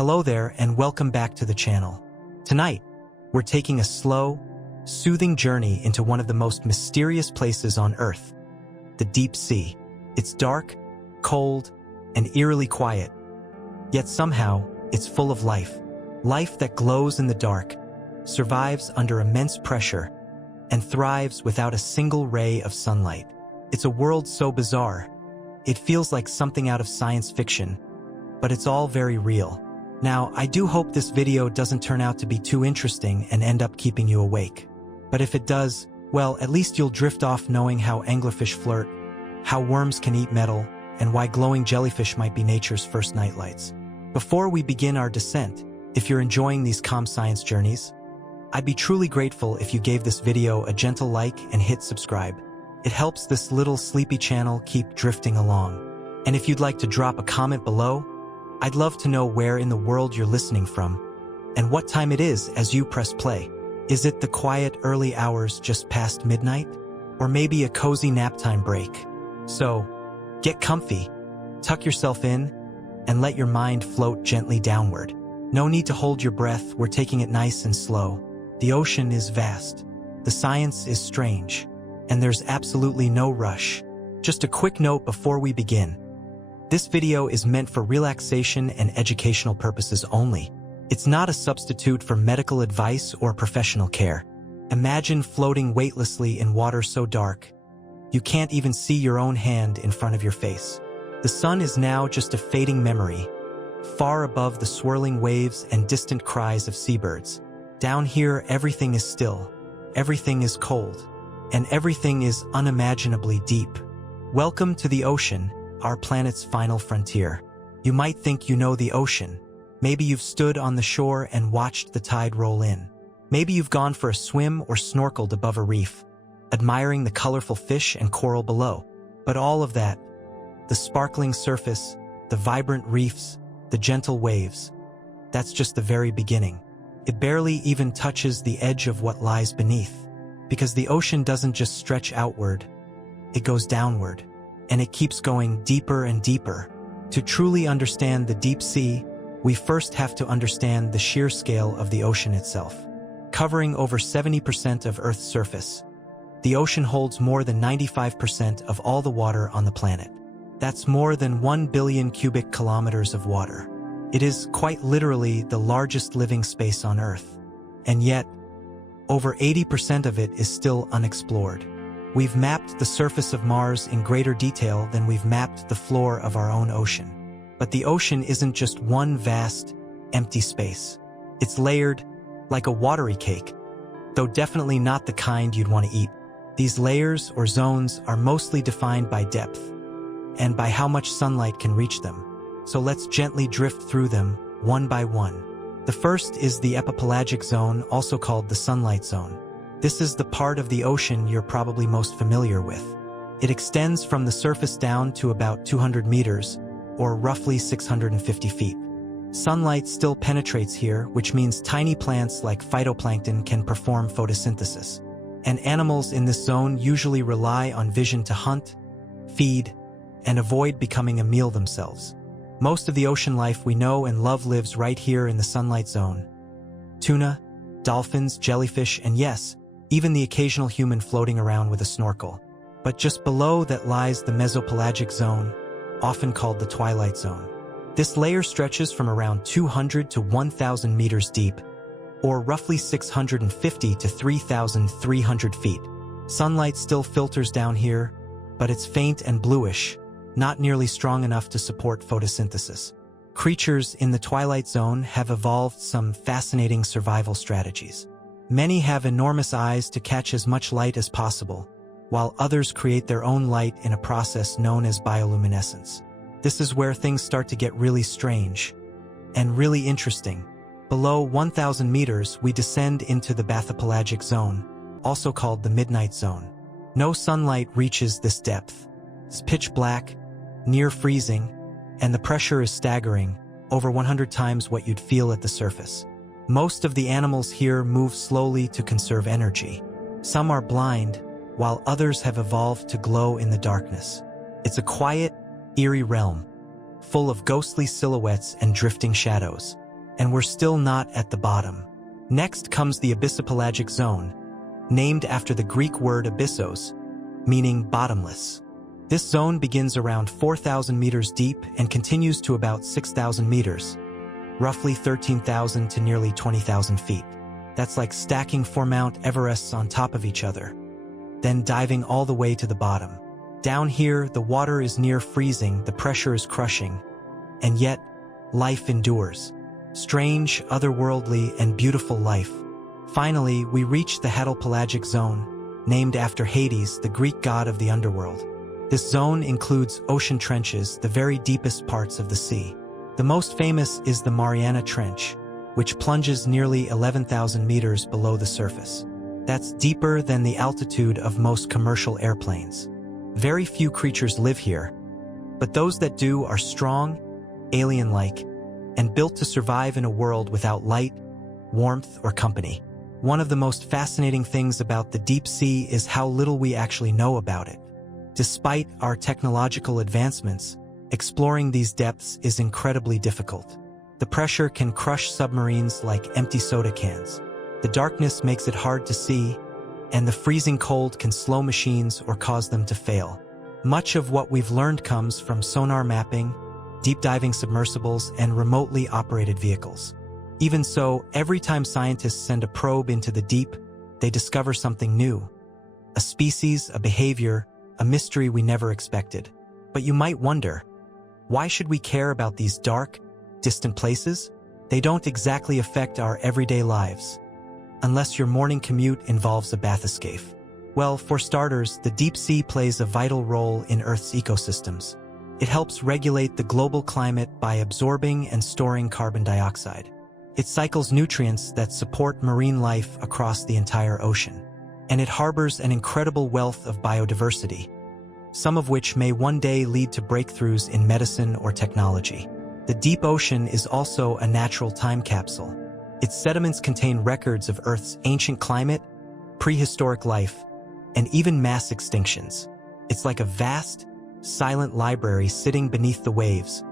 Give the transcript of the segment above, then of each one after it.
Hello there and welcome back to the channel. Tonight, we're taking a slow, soothing journey into one of the most mysterious places on Earth, the deep sea. It's dark, cold, and eerily quiet, yet somehow it's full of life. Life that glows in the dark, survives under immense pressure, and thrives without a single ray of sunlight. It's a world so bizarre, it feels like something out of science fiction, but it's all very real. Now, I do hope this video doesn't turn out to be too interesting and end up keeping you awake. But if it does, well, at least you'll drift off knowing how anglerfish flirt, how worms can eat metal, and why glowing jellyfish might be nature's first nightlights. Before we begin our descent, if you're enjoying these calm science journeys, I'd be truly grateful if you gave this video a gentle like and hit subscribe. It helps this little sleepy channel keep drifting along. And if you'd like to drop a comment below, I'd love to know where in the world you're listening from, and what time it is as you press play. Is it the quiet early hours just past midnight? Or maybe a cozy nap time break? So, get comfy, tuck yourself in, and let your mind float gently downward. No need to hold your breath, we're taking it nice and slow. The ocean is vast, the science is strange, and there's absolutely no rush. Just a quick note before we begin. This video is meant for relaxation and educational purposes only. It's not a substitute for medical advice or professional care. Imagine floating weightlessly in water so dark, you can't even see your own hand in front of your face. The sun is now just a fading memory, far above the swirling waves and distant cries of seabirds. Down here, everything is still, everything is cold, and everything is unimaginably deep. Welcome to the ocean, our planet's final frontier. You might think you know the ocean. Maybe you've stood on the shore and watched the tide roll in. Maybe you've gone for a swim or snorkeled above a reef, admiring the colorful fish and coral below. But all of that, the sparkling surface, the vibrant reefs, the gentle waves, that's just the very beginning. It barely even touches the edge of what lies beneath, because the ocean doesn't just stretch outward, it goes downward. And it keeps going deeper and deeper. To truly understand the deep sea, we first have to understand the sheer scale of the ocean itself. Covering over 70% of Earth's surface, the ocean holds more than 95% of all the water on the planet. That's more than 1 billion cubic kilometers of water. It is quite literally the largest living space on Earth. And yet, over 80% of it is still unexplored. We've mapped the surface of Mars in greater detail than we've mapped the floor of our own ocean. But the ocean isn't just one vast, empty space. It's layered, like a watery cake, though definitely not the kind you'd want to eat. These layers or zones are mostly defined by depth, and by how much sunlight can reach them. So let's gently drift through them, one by one. The first is the epipelagic zone, also called the sunlight zone. This is the part of the ocean you're probably most familiar with. It extends from the surface down to about 200 meters, or roughly 650 feet. Sunlight still penetrates here, which means tiny plants like phytoplankton can perform photosynthesis. And animals in this zone usually rely on vision to hunt, feed, and avoid becoming a meal themselves. Most of the ocean life we know and love lives right here in the sunlight zone. Tuna, dolphins, jellyfish, and yes, even the occasional human floating around with a snorkel. But just below that lies the mesopelagic zone, often called the twilight zone. This layer stretches from around 200 to 1,000 meters deep, or roughly 650 to 3,300 feet. Sunlight still filters down here, but it's faint and bluish, not nearly strong enough to support photosynthesis. Creatures in the twilight zone have evolved some fascinating survival strategies. Many have enormous eyes to catch as much light as possible, while others create their own light in a process known as bioluminescence. This is where things start to get really strange and really interesting. Below 1,000 meters, we descend into the bathypelagic zone, also called the midnight zone. No sunlight reaches this depth. It's pitch black, near freezing, and the pressure is staggering, over 100 times what you'd feel at the surface. Most of the animals here move slowly to conserve energy. Some are blind, while others have evolved to glow in the darkness. It's a quiet, eerie realm, full of ghostly silhouettes and drifting shadows. and we're still not at the bottom. Next comes the abyssopelagic zone, named after the Greek word abyssos, meaning bottomless. This zone begins around 4,000 meters deep and continues to about 6,000 meters, roughly 13,000 to nearly 20,000 feet. That's like stacking 4 Mount Everests on top of each other, then diving all the way to the bottom. Down here, the water is near freezing, the pressure is crushing, and yet, life endures. Strange, otherworldly, and beautiful life. Finally, we reach the hadal pelagic zone, named after Hades, the Greek god of the underworld. This zone includes ocean trenches, the very deepest parts of the sea. The most famous is the Mariana Trench, which plunges nearly 11,000 meters below the surface. That's deeper than the altitude of most commercial airplanes. Very few creatures live here, but those that do are strong, alien-like, and built to survive in a world without light, warmth, or company. One of the most fascinating things about the deep sea is how little we actually know about it. Despite our technological advancements, exploring these depths is incredibly difficult. The pressure can crush submarines like empty soda cans. The darkness makes it hard to see, and the freezing cold can slow machines or cause them to fail. Much of what we've learned comes from sonar mapping, deep diving submersibles, and remotely operated vehicles. Even so, every time scientists send a probe into the deep, they discover something new. A species, a behavior, a mystery we never expected. But you might wonder, why should we care about these dark, distant places? They don't exactly affect our everyday lives, unless your morning commute involves a bathyscaphe. Well, for starters, the deep sea plays a vital role in Earth's ecosystems. It helps regulate the global climate by absorbing and storing carbon dioxide. It cycles nutrients that support marine life across the entire ocean. And it harbors an incredible wealth of biodiversity, some of which may one day lead to breakthroughs in medicine or technology. The deep ocean is also a natural time capsule. Its sediments contain records of Earth's ancient climate, prehistoric life, and even mass extinctions. It's like a vast, silent library sitting beneath the waves,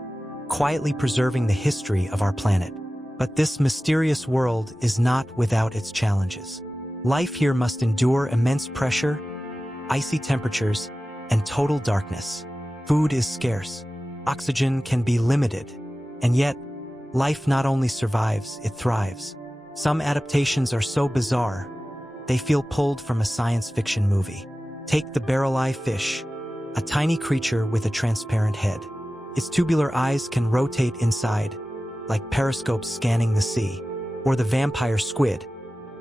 quietly preserving the history of our planet. But this mysterious world is not without its challenges. Life here must endure immense pressure, icy temperatures, and total darkness. Food is scarce. Oxygen can be limited. And yet, life not only survives, it thrives. Some adaptations are so bizarre, they feel pulled from a science fiction movie. Take the barrel-eye fish, a tiny creature with a transparent head. Its tubular eyes can rotate inside, like periscopes scanning the sea. Or the vampire squid,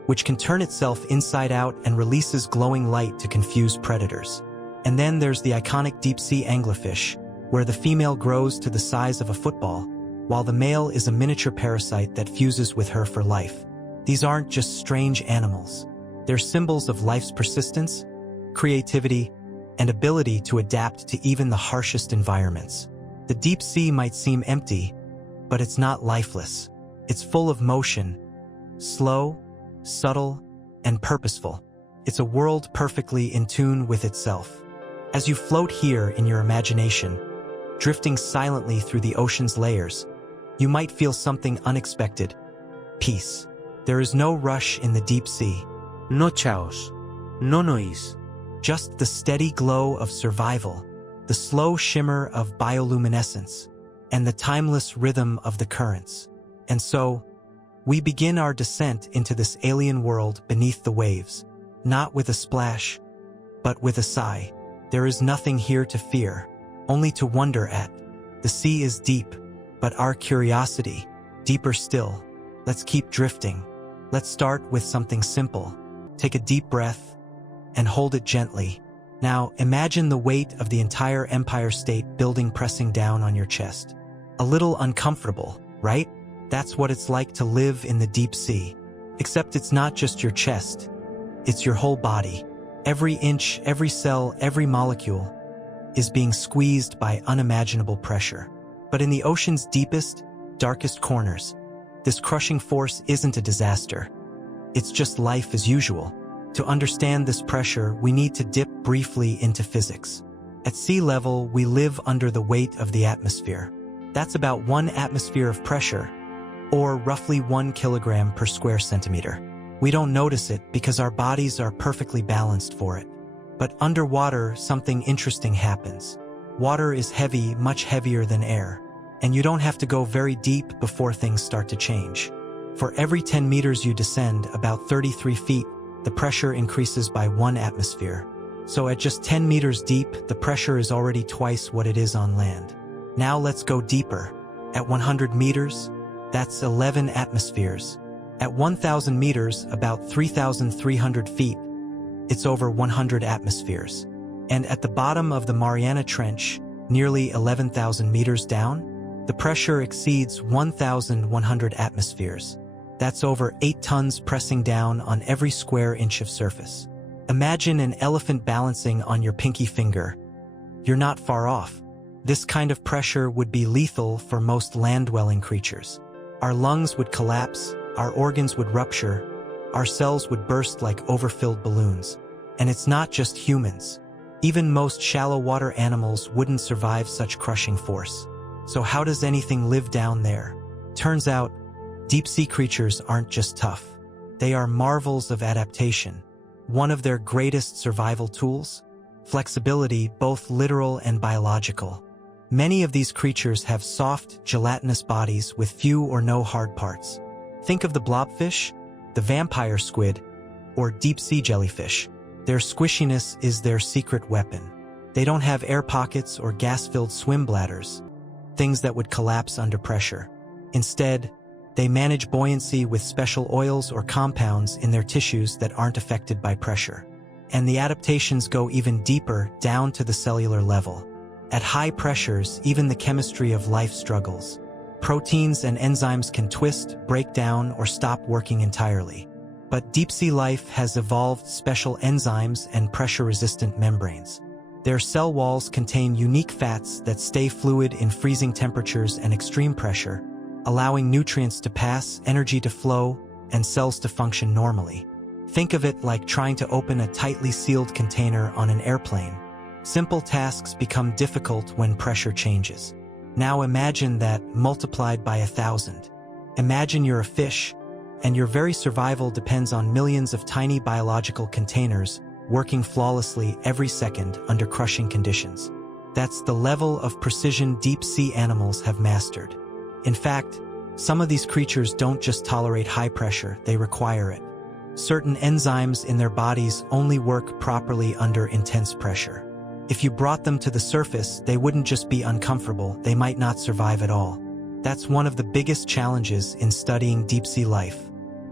which can turn itself inside out and releases glowing light to confuse predators. And then there's the iconic deep-sea anglerfish, where the female grows to the size of a football, while the male is a miniature parasite that fuses with her for life. These aren't just strange animals. They're symbols of life's persistence, creativity, and ability to adapt to even the harshest environments. The deep sea might seem empty, but it's not lifeless. It's full of motion, slow, subtle, and purposeful. It's a world perfectly in tune with itself. As you float here in your imagination, drifting silently through the ocean's layers, you might feel something unexpected. Peace. There is no rush in the deep sea. No chaos. No noise. Just the steady glow of survival, the slow shimmer of bioluminescence, and the timeless rhythm of the currents. And so, we begin our descent into this alien world beneath the waves, not with a splash, but with a sigh. There is nothing here to fear, only to wonder at. The sea is deep, but our curiosity, deeper still. Let's keep drifting. Let's start with something simple. Take a deep breath and hold it gently. Now, imagine the weight of the entire Empire State Building pressing down on your chest. A little uncomfortable, right? That's what it's like to live in the deep sea. Except it's not just your chest. It's your whole body. Every inch, every cell, every molecule is being squeezed by unimaginable pressure. But in the ocean's deepest, darkest corners, this crushing force isn't a disaster. It's just life as usual. To understand this pressure, we need to dip briefly into physics. At sea level, we live under the weight of the atmosphere. That's about 1 atmosphere of pressure, or roughly 1 kilogram per square centimeter. We don't notice it because our bodies are perfectly balanced for it. But underwater, something interesting happens. Water is heavy, much heavier than air, and you don't have to go very deep before things start to change. For every 10 meters you descend, about 33 feet, the pressure increases by 1 atmosphere. So at just 10 meters deep, the pressure is already twice what it is on land. Now let's go deeper. At 100 meters, that's 11 atmospheres. At 1,000 meters, about 3,300 feet, it's over 100 atmospheres. And at the bottom of the Mariana Trench, nearly 11,000 meters down, the pressure exceeds 1,100 atmospheres. That's over 8 tons pressing down on every square inch of surface. Imagine an elephant balancing on your pinky finger. You're not far off. This kind of pressure would be lethal for most land-dwelling creatures. Our lungs would collapse, our organs would rupture, our cells would burst like overfilled balloons. And it's not just humans. Even most shallow water animals wouldn't survive such crushing force. So how does anything live down there? Turns out, deep-sea creatures aren't just tough. They are marvels of adaptation. One of their greatest survival tools? Flexibility, both literal and biological. Many of these creatures have soft, gelatinous bodies with few or no hard parts. Think of the blobfish, the vampire squid, or deep-sea jellyfish. Their squishiness is their secret weapon. They don't have air pockets or gas-filled swim bladders, things that would collapse under pressure. Instead, they manage buoyancy with special oils or compounds in their tissues that aren't affected by pressure. And the adaptations go even deeper, down to the cellular level. At high pressures, even the chemistry of life struggles. Proteins and enzymes can twist, break down, or stop working entirely. But deep-sea life has evolved special enzymes and pressure-resistant membranes. Their cell walls contain unique fats that stay fluid in freezing temperatures and extreme pressure, allowing nutrients to pass, energy to flow, and cells to function normally. Think of it like trying to open a tightly sealed container on an airplane. Simple tasks become difficult when pressure changes. Now imagine that multiplied by 1,000. Imagine you're a fish, and your very survival depends on millions of tiny biological containers working flawlessly every second under crushing conditions. That's the level of precision deep-sea animals have mastered. In fact, some of these creatures don't just tolerate high pressure, they require it. Certain enzymes in their bodies only work properly under intense pressure. If you brought them to the surface, they wouldn't just be uncomfortable, they might not survive at all. That's one of the biggest challenges in studying deep-sea life.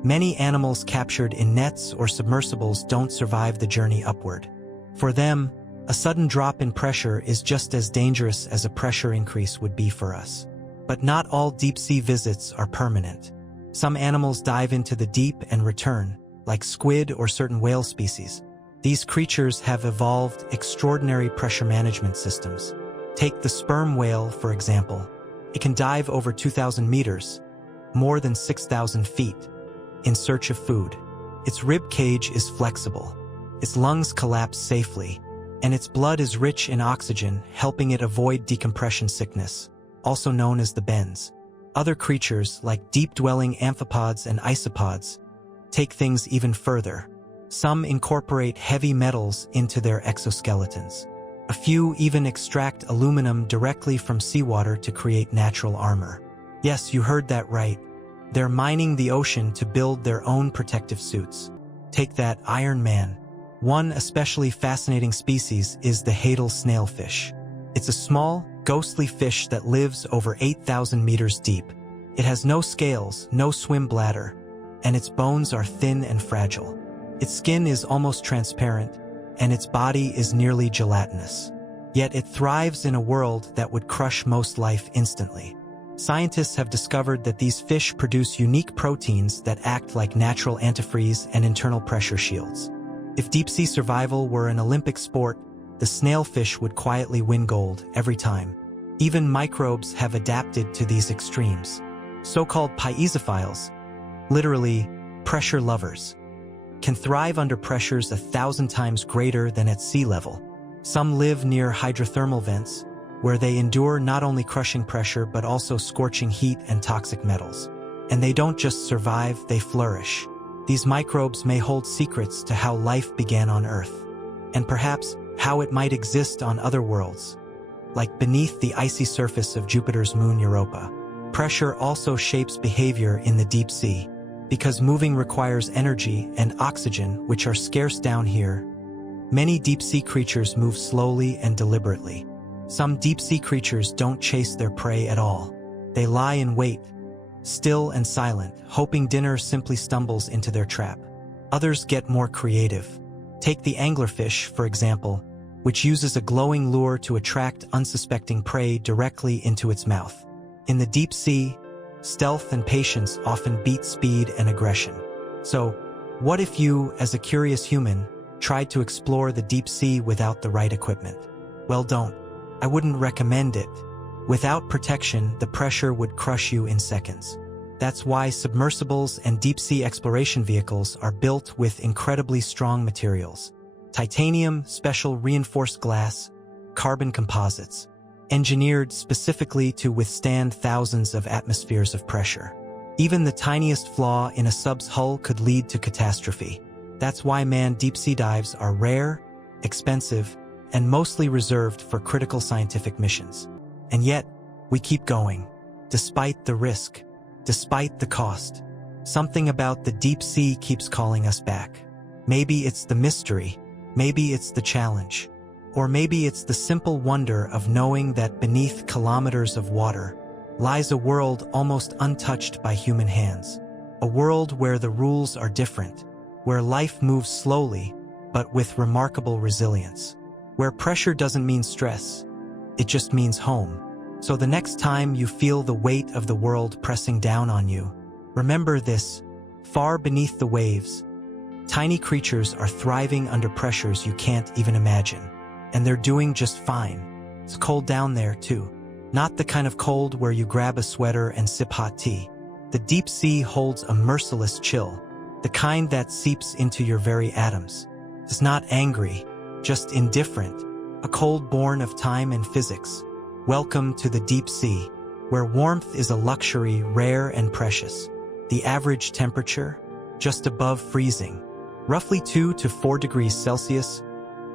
Many animals captured in nets or submersibles don't survive the journey upward. For them, a sudden drop in pressure is just as dangerous as a pressure increase would be for us. But not all deep-sea visits are permanent. Some animals dive into the deep and return, like squid or certain whale species. These creatures have evolved extraordinary pressure management systems. Take the sperm whale, for example. It can dive over 2,000 meters, more than 6,000 feet, in search of food. Its rib cage is flexible, its lungs collapse safely, and its blood is rich in oxygen, helping it avoid decompression sickness, also known as the bends. Other creatures, like deep-dwelling amphipods and isopods, take things even further. Some incorporate heavy metals into their exoskeletons. A few even extract aluminum directly from seawater to create natural armor. Yes, you heard that right. They're mining the ocean to build their own protective suits. Take that Iron Man. One especially fascinating species is the hadal snailfish. It's a small, ghostly fish that lives over 8,000 meters deep. It has no scales, no swim bladder, and its bones are thin and fragile. Its skin is almost transparent, and its body is nearly gelatinous. Yet it thrives in a world that would crush most life instantly. Scientists have discovered that these fish produce unique proteins that act like natural antifreeze and internal pressure shields. If deep-sea survival were an Olympic sport, the snailfish would quietly win gold every time. Even microbes have adapted to these extremes. So-called piezophils, literally pressure lovers, can thrive under pressures 1,000 times greater than at sea level. Some live near hydrothermal vents, where they endure not only crushing pressure but also scorching heat and toxic metals. And they don't just survive, they flourish. These microbes may hold secrets to how life began on Earth, and perhaps how it might exist on other worlds, like beneath the icy surface of Jupiter's moon Europa. Pressure also shapes behavior in the deep sea, because moving requires energy and oxygen, which are scarce down here. Many deep-sea creatures move slowly and deliberately. Some deep-sea creatures don't chase their prey at all. They lie in wait, still and silent, hoping dinner simply stumbles into their trap. Others get more creative. Take the anglerfish, for example, which uses a glowing lure to attract unsuspecting prey directly into its mouth. In the deep sea, stealth and patience often beat speed and aggression. So, what if you, as a curious human, tried to explore the deep sea without the right equipment? Well, don't. I wouldn't recommend it. Without protection, the pressure would crush you in seconds. That's why submersibles and deep-sea exploration vehicles are built with incredibly strong materials. Titanium, special reinforced glass, carbon composites, engineered specifically to withstand thousands of atmospheres of pressure. Even the tiniest flaw in a sub's hull could lead to catastrophe. That's why manned deep-sea dives are rare, expensive, and mostly reserved for critical scientific missions. And yet, we keep going, despite the risk, despite the cost. Something about the deep sea keeps calling us back. Maybe it's the mystery, maybe it's the challenge, or maybe it's the simple wonder of knowing that beneath kilometers of water lies a world almost untouched by human hands. A world where the rules are different, where life moves slowly, but with remarkable resilience. Where pressure doesn't mean stress, it just means home. So the next time you feel the weight of the world pressing down on you, remember this: far beneath the waves, tiny creatures are thriving under pressures you can't even imagine. And they're doing just fine. It's cold down there, too. Not the kind of cold where you grab a sweater and sip hot tea. The deep sea holds a merciless chill, the kind that seeps into your very atoms. It's not angry, just indifferent, a cold born of time and physics. Welcome to the deep sea, where warmth is a luxury rare and precious. The average temperature, just above freezing, roughly 2 to 4 degrees Celsius,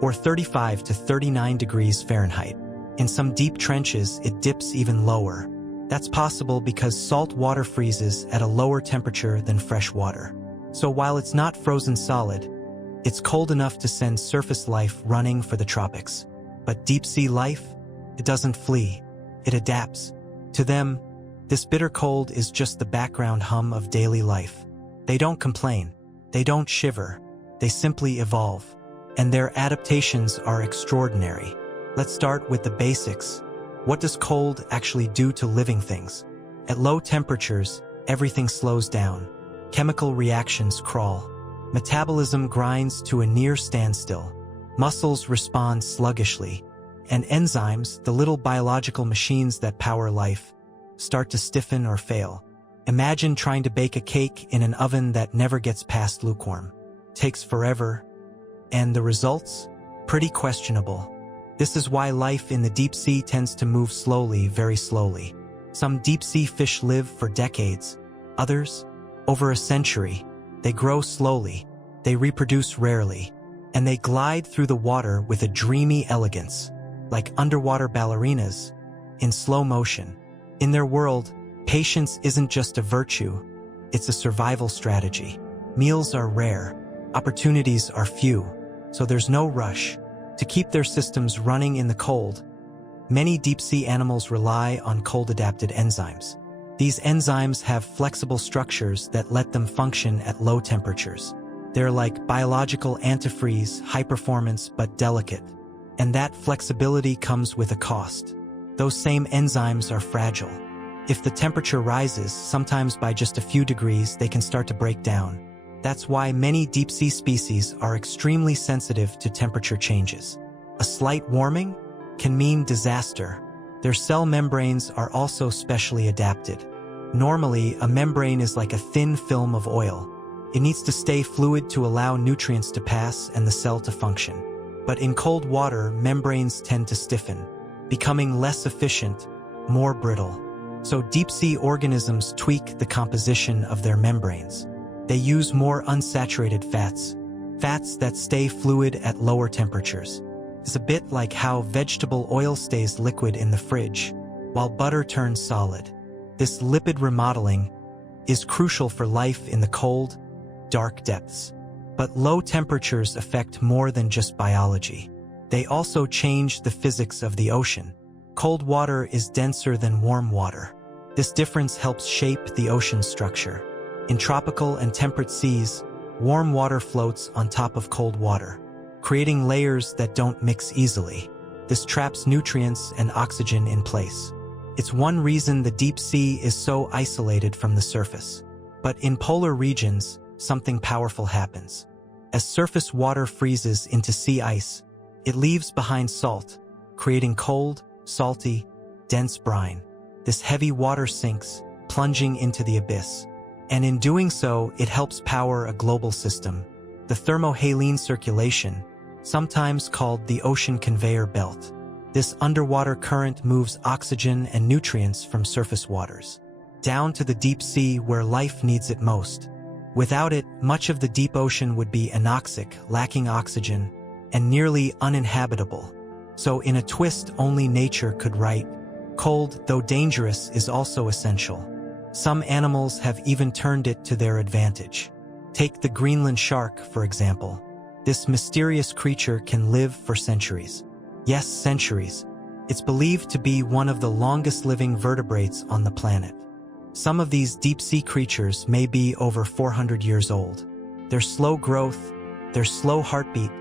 or 35 to 39 degrees Fahrenheit. In some deep trenches, it dips even lower. That's possible because salt water freezes at a lower temperature than fresh water. So while it's not frozen solid, it's cold enough to send surface life running for the tropics. But deep-sea life? It doesn't flee. It adapts. To them, this bitter cold is just the background hum of daily life. They don't complain. They don't shiver. They simply evolve. And their adaptations are extraordinary. Let's start with the basics. What does cold actually do to living things? At low temperatures, everything slows down. Chemical reactions crawl. Metabolism grinds to a near standstill. Muscles respond sluggishly. And enzymes, the little biological machines that power life, start to stiffen or fail. Imagine trying to bake a cake in an oven that never gets past lukewarm. Takes forever. And the results? Pretty questionable. This is why life in the deep sea tends to move slowly, very slowly. Some deep-sea fish live for decades. Others, over a century. They grow slowly. They reproduce rarely. And they glide through the water with a dreamy elegance, like underwater ballerinas, in slow motion. In their world, patience isn't just a virtue, it's a survival strategy. Meals are rare, opportunities are few, so there's no rush. To keep their systems running in the cold, many deep-sea animals rely on cold-adapted enzymes. These enzymes have flexible structures that let them function at low temperatures. They're like biological antifreeze, high performance but delicate. And that flexibility comes with a cost. Those same enzymes are fragile. If the temperature rises, sometimes by just a few degrees, they can start to break down. That's why many deep-sea species are extremely sensitive to temperature changes. A slight warming can mean disaster. Their cell membranes are also specially adapted. Normally, a membrane is like a thin film of oil. It needs to stay fluid to allow nutrients to pass and the cell to function. But in cold water, membranes tend to stiffen, becoming less efficient, more brittle. So deep-sea organisms tweak the composition of their membranes. They use more unsaturated fats that stay fluid at lower temperatures. It's a bit like how vegetable oil stays liquid in the fridge, while butter turns solid. This lipid remodeling is crucial for life in the cold, dark depths. But low temperatures affect more than just biology. They also change the physics of the ocean. Cold water is denser than warm water. This difference helps shape the ocean's structure. In tropical and temperate seas, warm water floats on top of cold water, creating layers that don't mix easily. This traps nutrients and oxygen in place. It's one reason the deep sea is so isolated from the surface. But in polar regions, something powerful happens. As surface water freezes into sea ice, it leaves behind salt, creating cold, salty, dense brine. This heavy water sinks, plunging into the abyss. And in doing so, it helps power a global system, the thermohaline circulation, sometimes called the ocean conveyor belt. This underwater current moves oxygen and nutrients from surface waters down to the deep sea where life needs it most. Without it, much of the deep ocean would be anoxic, lacking oxygen, and nearly uninhabitable. So in a twist only nature could write, cold, though dangerous, is also essential. Some animals have even turned it to their advantage. Take the Greenland shark, for example. This mysterious creature can live for centuries. Yes, centuries. It's believed to be one of the longest-living vertebrates on the planet. Some of these deep-sea creatures may be over 400 years old. Their slow growth, their slow heartbeat,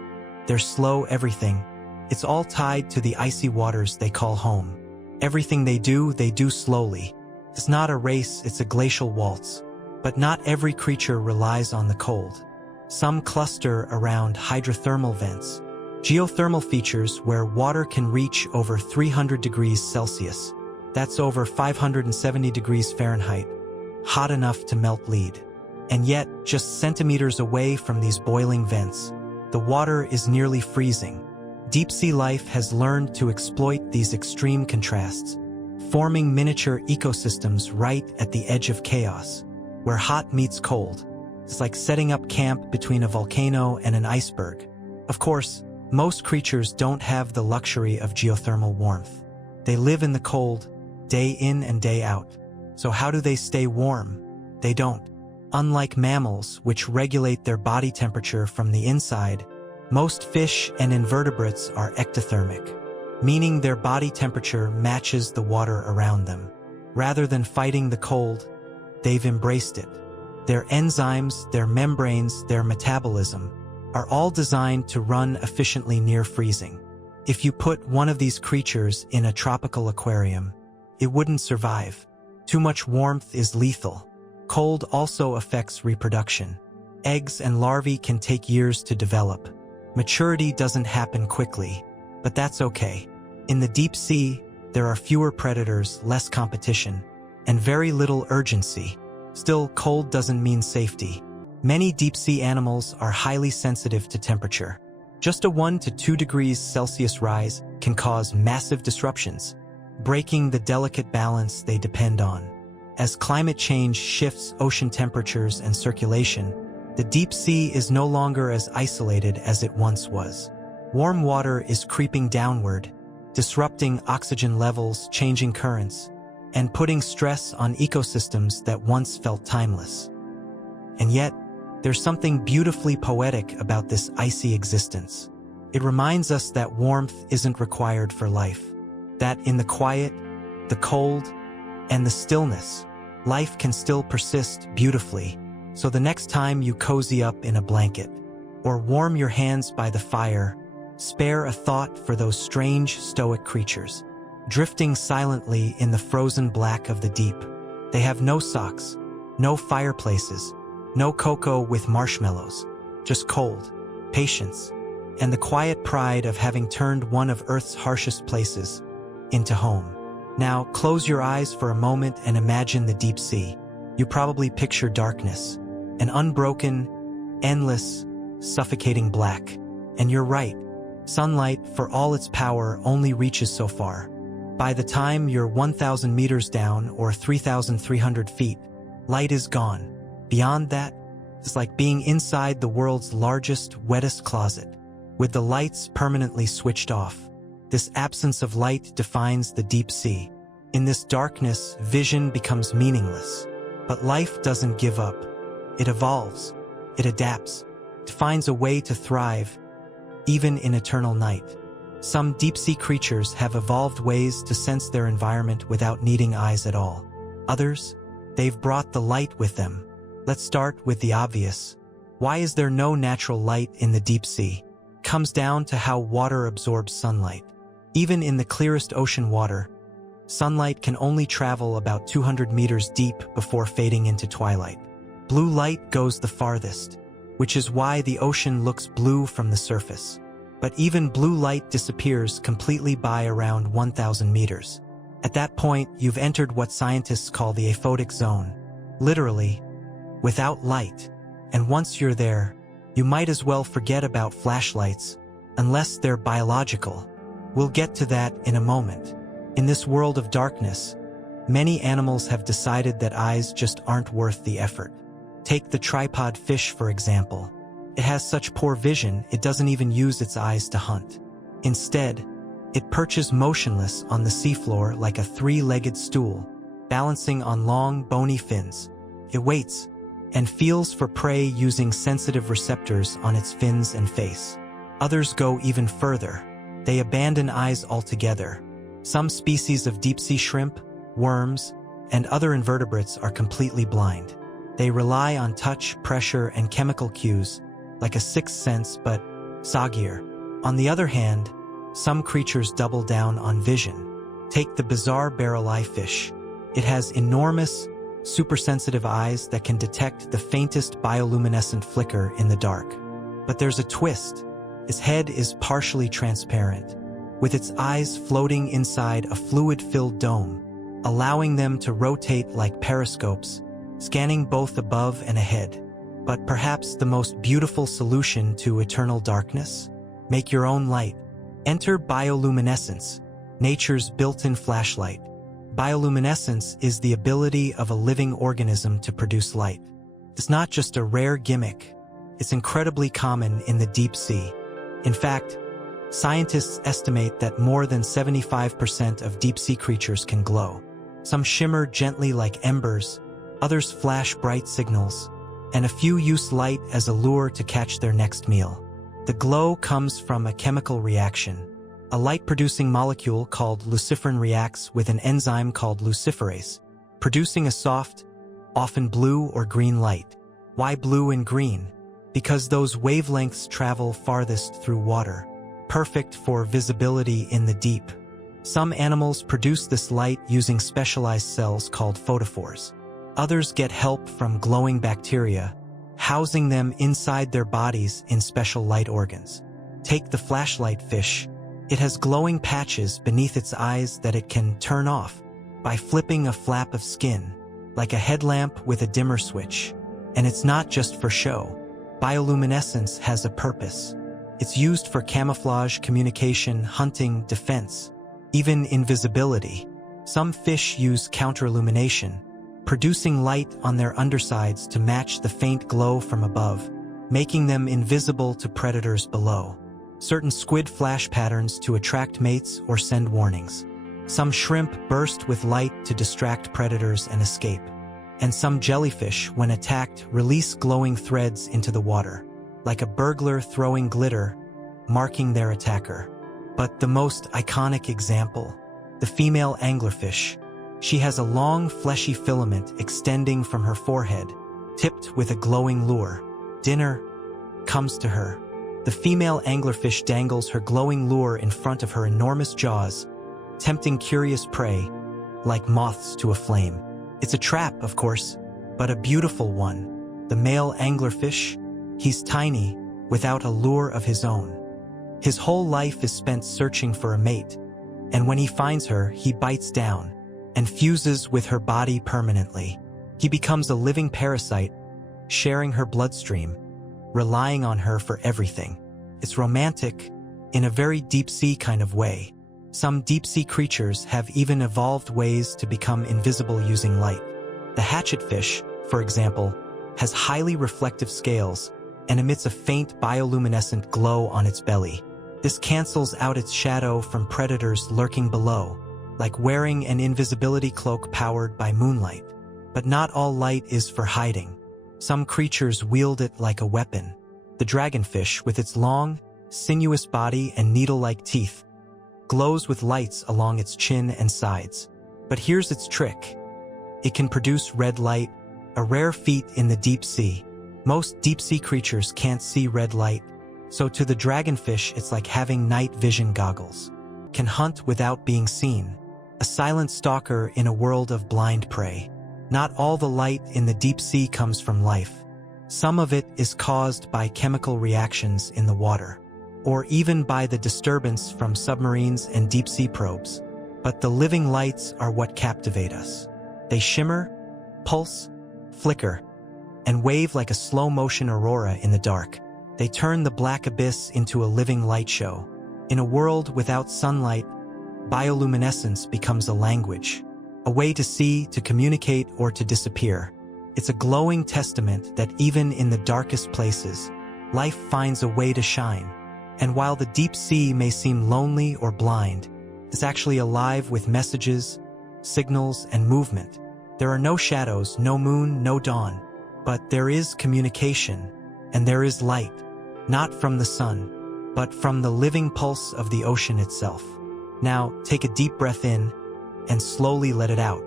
their slow everything, it's all tied to the icy waters they call home. Everything they do slowly. It's not a race, it's a glacial waltz. But not every creature relies on the cold. Some cluster around hydrothermal vents, geothermal features where water can reach over 300 degrees Celsius. That's over 570 degrees Fahrenheit, hot enough to melt lead. And yet, just centimeters away from these boiling vents, the water is nearly freezing. Deep-sea life has learned to exploit these extreme contrasts, forming miniature ecosystems right at the edge of chaos, where hot meets cold. It's like setting up camp between a volcano and an iceberg. Of course, most creatures don't have the luxury of geothermal warmth. They live in the cold, day in and day out. So how do they stay warm? They don't. Unlike mammals, which regulate their body temperature from the inside, most fish and invertebrates are ectothermic, meaning their body temperature matches the water around them. Rather than fighting the cold, they've embraced it. Their enzymes, their membranes, their metabolism are all designed to run efficiently near freezing. If you put one of these creatures in a tropical aquarium, it wouldn't survive. Too much warmth is lethal. Cold also affects reproduction. Eggs and larvae can take years to develop. Maturity doesn't happen quickly, but that's okay. In the deep sea, there are fewer predators, less competition, and very little urgency. Still, cold doesn't mean safety. Many deep-sea animals are highly sensitive to temperature. Just a 1 to 2 degrees Celsius rise can cause massive disruptions, breaking the delicate balance they depend on. As climate change shifts ocean temperatures and circulation, the deep sea is no longer as isolated as it once was. Warm water is creeping downward, disrupting oxygen levels, changing currents, and putting stress on ecosystems that once felt timeless. And yet, there's something beautifully poetic about this icy existence. It reminds us that warmth isn't required for life, that in the quiet, the cold, and the stillness, life can still persist beautifully. So the next time you cozy up in a blanket, or warm your hands by the fire, spare a thought for those strange, stoic creatures, drifting silently in the frozen black of the deep. They have no socks, no fireplaces, no cocoa with marshmallows, just cold, patience, and the quiet pride of having turned one of Earth's harshest places into home. Now, close your eyes for a moment and imagine the deep sea. You probably picture darkness, an unbroken, endless, suffocating black. And you're right, sunlight, for all its power, only reaches so far. By the time you're 1,000 meters down or 3,300 feet, light is gone. Beyond that, it's like being inside the world's largest, wettest closet, with the lights permanently switched off. This absence of light defines the deep sea. In this darkness, vision becomes meaningless. But life doesn't give up. It evolves. It adapts. It finds a way to thrive, even in eternal night. Some deep-sea creatures have evolved ways to sense their environment without needing eyes at all. Others, they've brought the light with them. Let's start with the obvious. Why is there no natural light in the deep sea? It comes down to how water absorbs sunlight. Even in the clearest ocean water, sunlight can only travel about 200 meters deep before fading into twilight. Blue light goes the farthest, which is why the ocean looks blue from the surface. But even blue light disappears completely by around 1,000 meters. At that point, you've entered what scientists call the aphotic zone. Literally, without light. And once you're there, you might as well forget about flashlights, unless they're biological. We'll get to that in a moment. In this world of darkness, many animals have decided that eyes just aren't worth the effort. Take the tripod fish, for example. It has such poor vision, it doesn't even use its eyes to hunt. Instead, it perches motionless on the seafloor like a three-legged stool, balancing on long, bony fins. It waits and feels for prey using sensitive receptors on its fins and face. Others go even further. They abandon eyes altogether. Some species of deep-sea shrimp, worms, and other invertebrates are completely blind. They rely on touch, pressure, and chemical cues, like a sixth sense, but soggier. On the other hand, some creatures double down on vision. Take the bizarre barrel-eye fish. It has enormous, supersensitive eyes that can detect the faintest bioluminescent flicker in the dark. But there's a twist. Its head is partially transparent, with its eyes floating inside a fluid-filled dome, allowing them to rotate like periscopes, scanning both above and ahead. But perhaps the most beautiful solution to eternal darkness? Make your own light. Enter bioluminescence, nature's built-in flashlight. Bioluminescence is the ability of a living organism to produce light. It's not just a rare gimmick. It's incredibly common in the deep sea. In fact, scientists estimate that more than 75% of deep-sea creatures can glow. Some shimmer gently like embers, others flash bright signals, and a few use light as a lure to catch their next meal. The glow comes from a chemical reaction. A light-producing molecule called luciferin reacts with an enzyme called luciferase, producing a soft, often blue or green light. Why blue and green? Because those wavelengths travel farthest through water, perfect for visibility in the deep. Some animals produce this light using specialized cells called photophores. Others get help from glowing bacteria, housing them inside their bodies in special light organs. Take the flashlight fish. It has glowing patches beneath its eyes that it can turn off by flipping a flap of skin, like a headlamp with a dimmer switch. And it's not just for show. Bioluminescence has a purpose. It's used for camouflage, communication, hunting, defense, even invisibility. Some fish use counterillumination, producing light on their undersides to match the faint glow from above, making them invisible to predators below. Certain squid flash patterns to attract mates or send warnings. Some shrimp burst with light to distract predators and escape. And some jellyfish, when attacked, release glowing threads into the water, like a burglar throwing glitter, marking their attacker. But the most iconic example, the female anglerfish. She has a long, fleshy filament extending from her forehead, tipped with a glowing lure. Dinner comes to her. The female anglerfish dangles her glowing lure in front of her enormous jaws, tempting curious prey, like moths to a flame. It's a trap, of course, but a beautiful one. The male anglerfish, he's tiny, without a lure of his own. His whole life is spent searching for a mate, and when he finds her, he bites down and fuses with her body permanently. He becomes a living parasite, sharing her bloodstream, relying on her for everything. It's romantic, in a very deep-sea kind of way. Some deep-sea creatures have even evolved ways to become invisible using light. The hatchetfish, for example, has highly reflective scales and emits a faint bioluminescent glow on its belly. This cancels out its shadow from predators lurking below, like wearing an invisibility cloak powered by moonlight. But not all light is for hiding. Some creatures wield it like a weapon. The dragonfish, with its long, sinuous body and needle-like teeth, glows with lights along its chin and sides. But here's its trick. It can produce red light, a rare feat in the deep sea. Most deep-sea creatures can't see red light, so to the dragonfish it's like having night vision goggles. Can hunt without being seen. A silent stalker in a world of blind prey. Not all the light in the deep sea comes from life. Some of it is caused by chemical reactions in the water, or even by the disturbance from submarines and deep-sea probes. But the living lights are what captivate us. They shimmer, pulse, flicker, and wave like a slow-motion aurora in the dark. They turn the black abyss into a living light show. In a world without sunlight, bioluminescence becomes a language, a way to see, to communicate, or to disappear. It's a glowing testament that even in the darkest places, life finds a way to shine. And while the deep sea may seem lonely or blind, it's actually alive with messages, signals, and movement. There are no shadows, no moon, no dawn, but there is communication, and there is light, not from the sun, but from the living pulse of the ocean itself. Now, take a deep breath in and slowly let it out.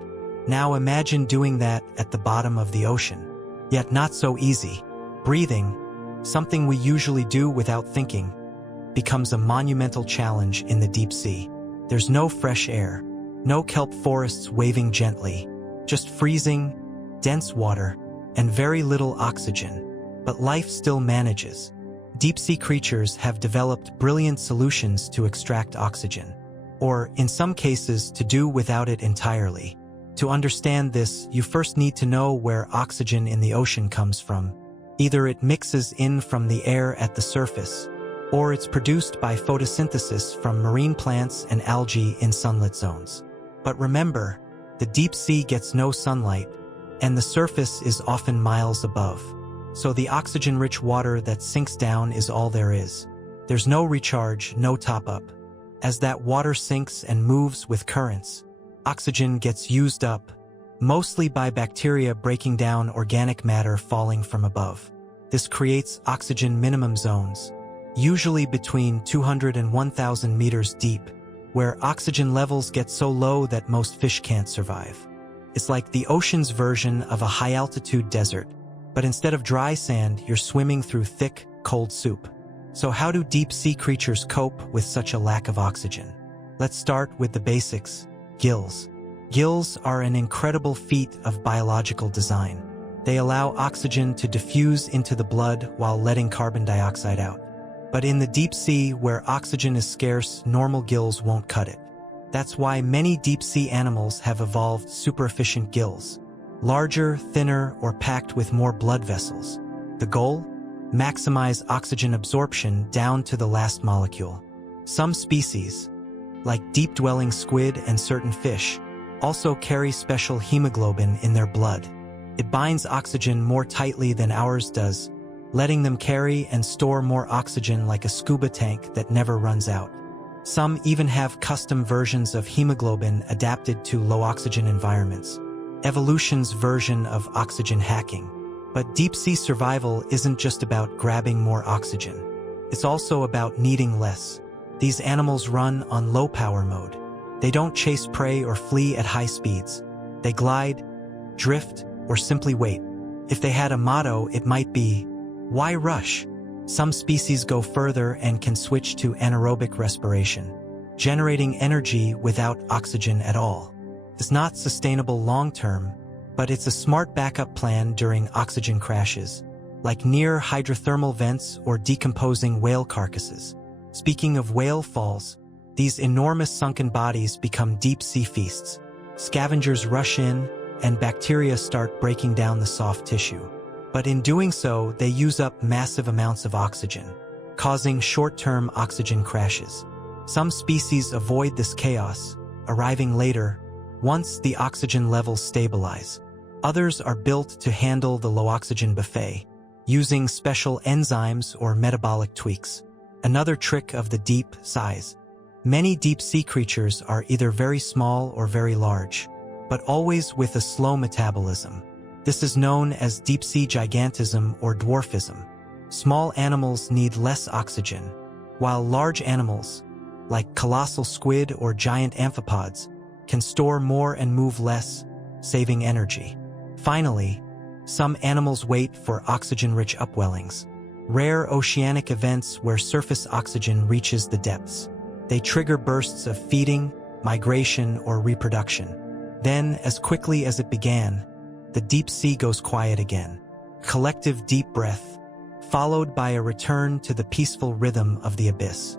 Now imagine doing that at the bottom of the ocean. Yet not so easy. Breathing, something we usually do without thinking, becomes a monumental challenge in the deep sea. There's no fresh air, no kelp forests waving gently, just freezing, dense water, and very little oxygen. But life still manages. Deep-sea creatures have developed brilliant solutions to extract oxygen, or in some cases to do without it entirely. To understand this, you first need to know where oxygen in the ocean comes from. Either it mixes in from the air at the surface, or it's produced by photosynthesis from marine plants and algae in sunlit zones. But remember, the deep sea gets no sunlight, and the surface is often miles above. So the oxygen-rich water that sinks down is all there is. There's no recharge, no top-up. As that water sinks and moves with currents, oxygen gets used up, mostly by bacteria breaking down organic matter falling from above. This creates oxygen minimum zones, usually between 200 and 1,000 meters deep, where oxygen levels get so low that most fish can't survive. It's like the ocean's version of a high-altitude desert, but instead of dry sand, you're swimming through thick, cold soup. So how do deep-sea creatures cope with such a lack of oxygen? Let's start with the basics. Gills. Gills are an incredible feat of biological design. They allow oxygen to diffuse into the blood while letting carbon dioxide out. But in the deep sea, where oxygen is scarce, normal gills won't cut it. That's why many deep-sea animals have evolved super-efficient gills. Larger, thinner, or packed with more blood vessels. The goal? Maximize oxygen absorption down to the last molecule. Some species, like deep-dwelling squid and certain fish, also carry special hemoglobin in their blood. It binds oxygen more tightly than ours does, letting them carry and store more oxygen like a scuba tank that never runs out. Some even have custom versions of hemoglobin adapted to low-oxygen environments. Evolution's version of oxygen hacking. But deep-sea survival isn't just about grabbing more oxygen. It's also about needing less. These animals run on low-power mode. They don't chase prey or flee at high speeds. They glide, drift, or simply wait. If they had a motto, it might be, "Why rush?" Some species go further and can switch to anaerobic respiration, generating energy without oxygen at all. It's not sustainable long-term, but it's a smart backup plan during oxygen crashes, like near hydrothermal vents or decomposing whale carcasses. Speaking of whale falls, these enormous sunken bodies become deep-sea feasts. Scavengers rush in, and bacteria start breaking down the soft tissue. But in doing so, they use up massive amounts of oxygen, causing short-term oxygen crashes. Some species avoid this chaos, arriving later, once the oxygen levels stabilize. Others are built to handle the low-oxygen buffet, using special enzymes or metabolic tweaks. Another trick of the deep size. Many deep-sea creatures are either very small or very large, but always with a slow metabolism. This is known as deep-sea gigantism or dwarfism. Small animals need less oxygen, while large animals, like colossal squid or giant amphipods, can store more and move less, saving energy. Finally, some animals wait for oxygen-rich upwellings, rare oceanic events where surface oxygen reaches the depths. They trigger bursts of feeding, migration, or reproduction. Then, as quickly as it began, the deep sea goes quiet again. Collective deep breath, followed by a return to the peaceful rhythm of the abyss.